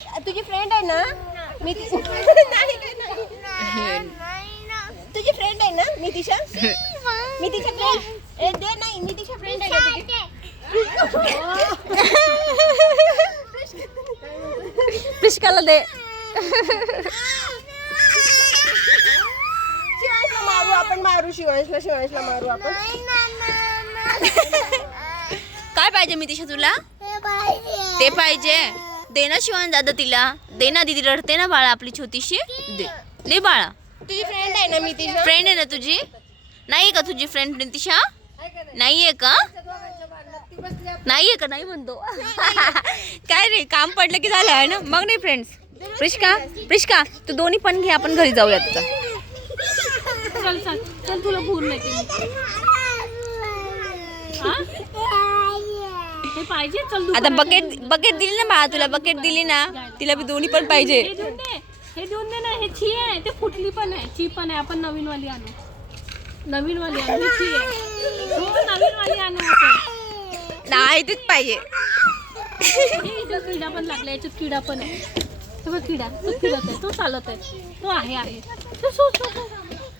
तुझी फ्रेंड आहे ना मी तुझी फ्रेंड आहे ना मी तिच्या फ्रेंड दे नाही मी तिच्या फ्रेंड आहे प्रिशकाला दे. शिवांशला मारू आपण शिवांशला मारू आपण. काय पाहिजे मी तिच्या तुला? ते पाहिजे. दे ना शिवांश दादा तिला. दे ना, दीदी रडते ना बाळा आपली छोटीशी. दे बाळा. तुझी फ्रेंड आहे ना मी तिच्या. फ्रेंड आहे ना तुझी? नाही का तुझी फ्रेंड नितिशा? नाहीये का? नाहीये का? नाही म्हणतो. काय रे, काम पडलं की झालं आहे ना, मग नाही फ्रेंड्स. प्रिशका तू दोन्ही पण घे, आपण घरी जाऊया आता. चल चल चल तुला पूर्ण हे पाहिजे. चल आता बकेट दिली ना बाळा तुला, बकेट दिली ना तिला बी दोन्ही पण पाहिजे. हे देऊन दे ना. हे ची आहे, ते फुटली पण आहे, ची पण आहे. आपण नवीन वाली आणू. ही ची आहे. हो, नवीन वाली आणू आपण. नाही तेच पाहिजे. इथं किडा पण लागला, याच्यात किडा पण आहे. हे बघ किडा, तो फिरत आहे, तो चालत आहे, तो आहे.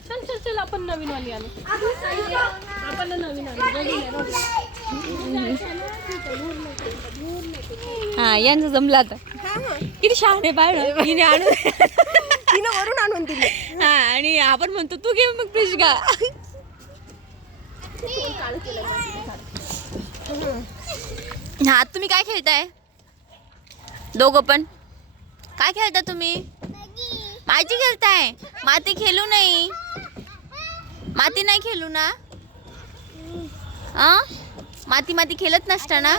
चल चल चल आपण नवीन वाली आणू. आपण नवीन आणू. हा यांचं जमलं आता. किती छान आहे बाळ. हिने आणून तिनं वरून आणून दिली. हा आणि आपण म्हणतो तू घे मग प्रिशका. हा तुम्ही काय खेळताय दोघं पण? काय खेळता तुम्ही? माती खेळताय? माती खेळू नाही. माती नाही खेळू ना. माती खेळत नसता ना.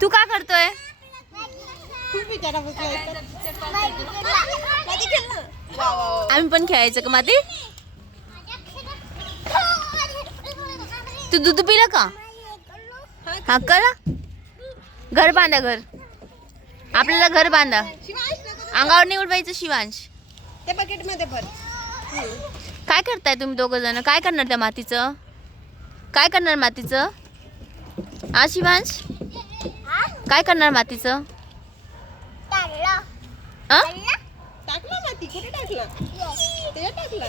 तू काय करतोय? आम्ही पण खेळायचं का माती? तू दूध पिलं का? हा करा. घर बांधा. घर आपल्याला घर बांधा. अंगावर नाही उडवायचं शिवांश. ते बकेट मध्ये भर. काय करताय तुम्ही दोघं जण? काय करणार त्या मातीचं? काय करणार मातीचं? आ शिवांश काय करणार मातीचं? टाकला माती कुठे टाकला? ते टाकला.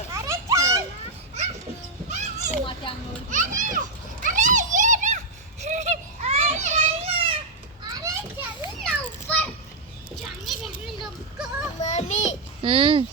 हम्म